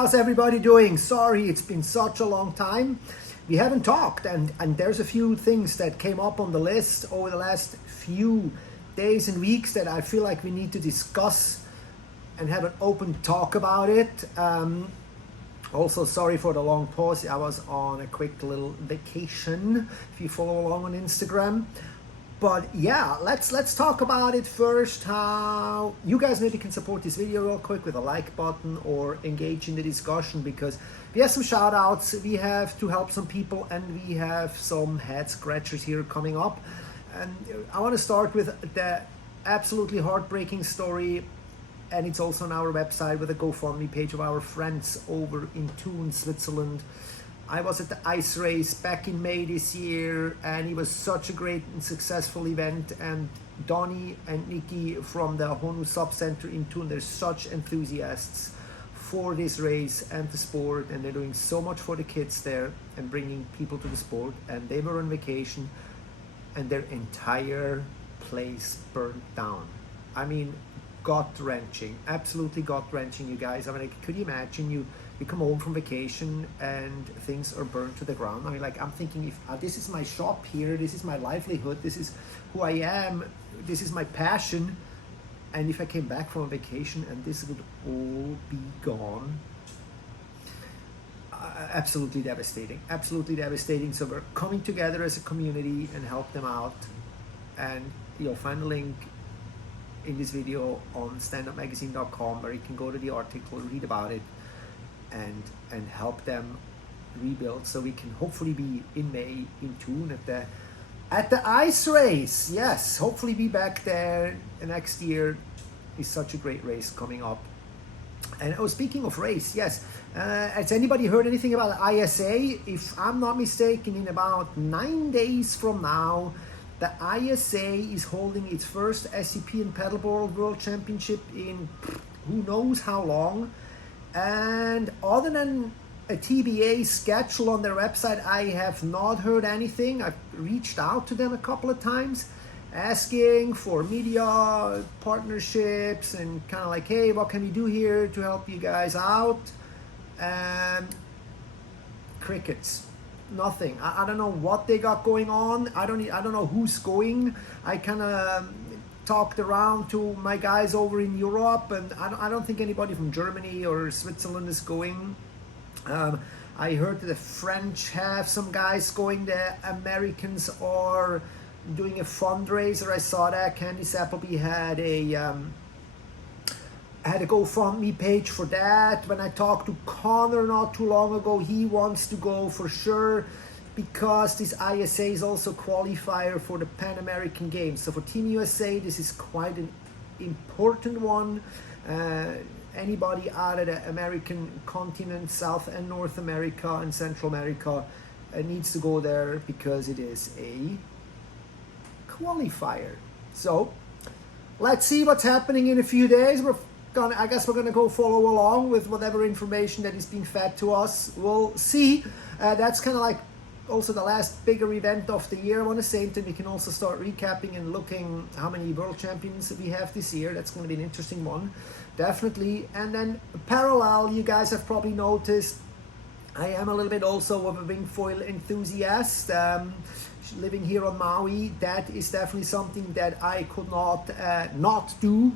how's everybody doing? Sorry, it's been such a long time. We haven't talked, and there's a few things that came up on the list over the last few days and weeks that I feel like we need to discuss and have an open talk about it. Also, sorry for the long pause. I was on a quick little vacation, if you follow along on Instagram. But yeah, let's talk about it first. How you guys maybe can support this video real quick with a like button or engage in the discussion, because we have some shout outs, we have to help some people, and we have some head scratchers here coming up. And I want to start with the absolutely heartbreaking story, and it's also on our website with a GoFundMe page of our friends over in Thun, Switzerland. I was at the ice race back in May this year, and it was such a great and successful event. And Donnie and Nikki from the Honu SUP Center in Thun, they're such enthusiasts for this race and the sport, and they're doing so much for the kids there and bringing people to the sport. And they were on vacation, and their entire place burned down. I mean, gut-wrenching, absolutely gut-wrenching, you guys. I mean, like, could you imagine you come home from vacation and things are burned to the ground? I mean, like, I'm thinking, if this is my shop here, this is my livelihood, this is who I am, this is my passion, and if I came back from a vacation and this would all be gone, absolutely devastating, absolutely devastating. So we're coming together as a community and help them out, and you'll find a link in this video on standupmagazine.com where you can go to the article, read about it, and help them rebuild, so we can hopefully be in May in Thun at the ice race. Yes, hopefully be back there next year. Is such a great race coming up. And speaking of race, yes, has anybody heard anything about the ISA? If I'm not mistaken, in about 9 days from now, the ISA is holding its first SUP and Paddleboard World Championship in who knows how long. And other than a TBA schedule on their website, I have not heard anything. I've reached out to them a couple of times asking for media partnerships and kind of like, hey, what can we do here to help you guys out? Crickets. Nothing. I don't know what they got going on. I don't know who's going. I kind of talked around to my guys over in Europe, and I don't think anybody from Germany or Switzerland is going. I heard that the French have some guys going. The Americans are doing a fundraiser. I saw that Candice Appleby had a GoFundMe page for that. When I talked to Connor not too long ago, he wants to go for sure, because this ISA is also qualifier for the Pan American Games. So for Team USA, this is quite an important one. Anybody out of the American continent, South and North America and Central America, needs to go there because it is a qualifier. So let's see what's happening in a few days. I guess we're gonna go follow along with whatever information that is being fed to us. We'll see. That's kind of like also the last bigger event of the year, I want to say, and then we can also start recapping and looking how many world champions we have this year. That's going to be an interesting one, definitely. And then parallel, you guys have probably noticed, I am a little bit also of a wing foil enthusiast. Living here on Maui, that is definitely something that I could not do.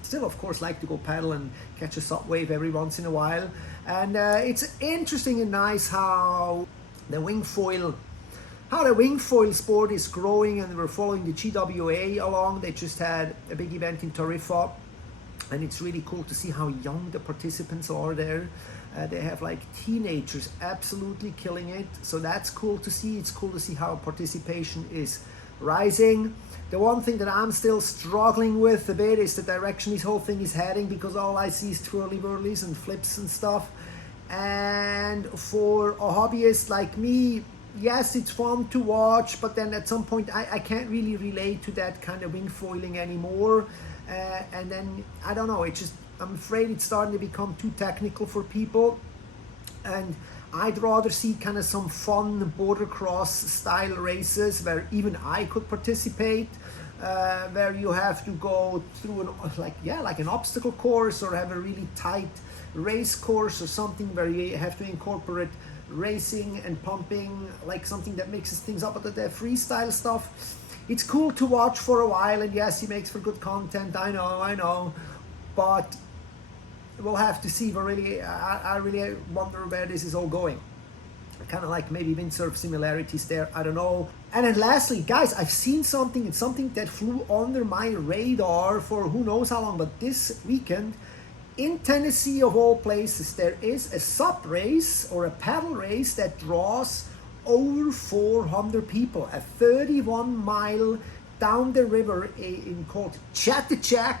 Still, of course, like to go paddle and catch a SUP wave every once in a while. And it's interesting and nice how the wing foil sport is growing, and we're following the GWA along. They just had a big event in Tarifa, and it's really cool to see how young the participants are there. They have like teenagers absolutely killing it, so that's cool to see. It's cool to see how participation is rising. The one thing that I'm still struggling with a bit is the direction this whole thing is heading, because all I see is twirly-whirlies and flips and stuff. And for a hobbyist like me, yes, it's fun to watch, but then at some point I can't really relate to that kind of wing foiling anymore. And then, I don't know, I'm afraid it's starting to become too technical for people. And I'd rather see kind of some fun border cross style races where even I could participate, where you have to go through like an obstacle course or have a really tight race course or something where you have to incorporate racing and pumping, like something that mixes things up, but the freestyle stuff, it's cool to watch for a while, and yes, he makes for good content, I know, but we'll have to see. I really wonder where this is all going. Kind of like maybe windsurf similarities there, I don't know. And then lastly, guys, I've seen something, it's something that flew under my radar for who knows how long, but this weekend in Tennessee, of all places, there is a SUP race or a paddle race that draws over 400 people, a 31-mile down the river in called Chattahoochee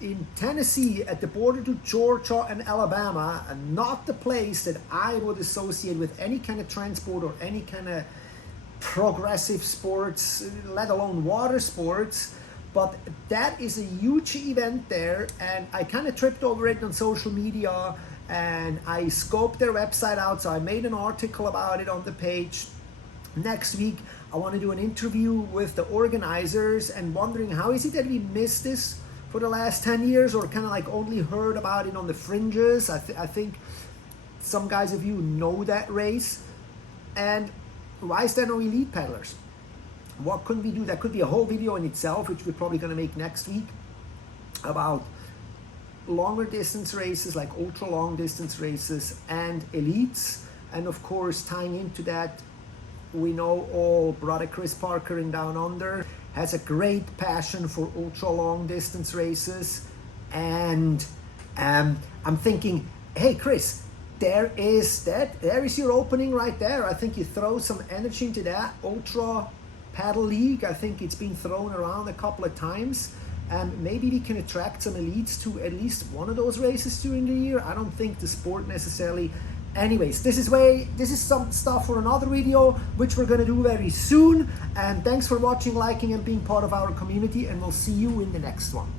in Tennessee, at the border to Georgia and Alabama, and not the place that I would associate with any kind of transport or any kind of progressive sports, let alone water sports. But that is a huge event there, and I kind of tripped over it on social media, and I scoped their website out, so I made an article about it on the page. Next week, I want to do an interview with the organizers, and wondering how is it that we missed this for the last 10 years, or kind of like only heard about it on the fringes. I think some guys of you know that race. And why is there no elite paddlers? What could we do? That could be a whole video in itself, which we're probably going to make next week, about longer distance races, like ultra long distance races and elites. And of course, tying into that, we know all brother Chris Parker in Down Under has a great passion for ultra long distance races. And I'm thinking, hey Chris, there is your opening right there. I think you throw some energy into that ultra paddle league. I think it's been thrown around a couple of times, and maybe we can attract some elites to at least one of those races during the year. I don't think the sport necessarily. Anyways, this is some stuff for another video, which we're gonna do very soon. And thanks for watching, liking, and being part of our community, and we'll see you in the next one.